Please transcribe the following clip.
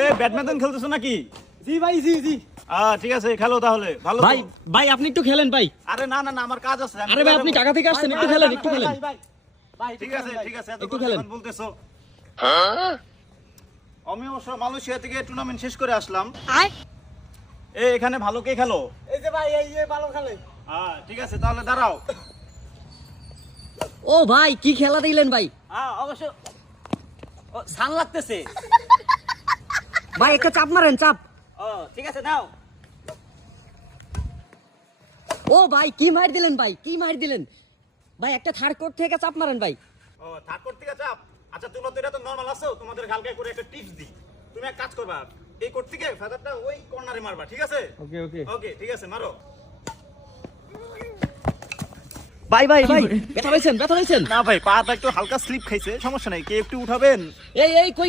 এ badminton খেলতেছো নাকি? জি ভাই জি ঠিক আছে খেলো তাহলে। ভালো ভাই তো? ভাই আপনি একটু খেলেন ভাই। আরে না না না আমার কাজ আছে। আরে ভাই আপনি ঢাকা থেকে আসছেন, একটু খেলেন একটু খেলেন। ভাই ঠিক আছে এত একটু করে খেলেন। যখন বলতেছো। আমি অবশ্য মালয়েশিয়া থেকে টুর্নামেন্ট শেষ করে আসলাম। এখানে ভালো কে খেলো? এই যে ভাই এই যে ভালো খেলে। ঠিক আছে তাহলে দাঁড়াও। ও ভাই কি খেলা দিলেন ভাই? অবশ্য সান লাগতেছে। ভাই একটা চাপ মারেন, চাপ। ঠিক আছে নাও। ও ভাই কি মার দিলেন ভাই, কি মার দিলেন ভাই? একটা থার্ড কোর্ট থেকে চাপ মারেন ভাই। থার্ড কোর্ট থেকে চাপ। আচ্ছা তোমরা তো এটা তো নরমাল আছো, তোমাদের হালকা করে একটা টিপস দিই। তুমি এক কাজ করবা, এই কোর্ট থেকে ফেদারটা ওই কর্নারে মারবা, ঠিক আছে? ওকে ঠিক আছে মারো। ভাই ভাই ভাই ব্যথা পাইছেন, ব্যথা পাইছেন? না ভাই পাটা একটু হালকা স্লিপ খাইছে, সমস্যা নাই। কে একটু উঠাবেন? এই কই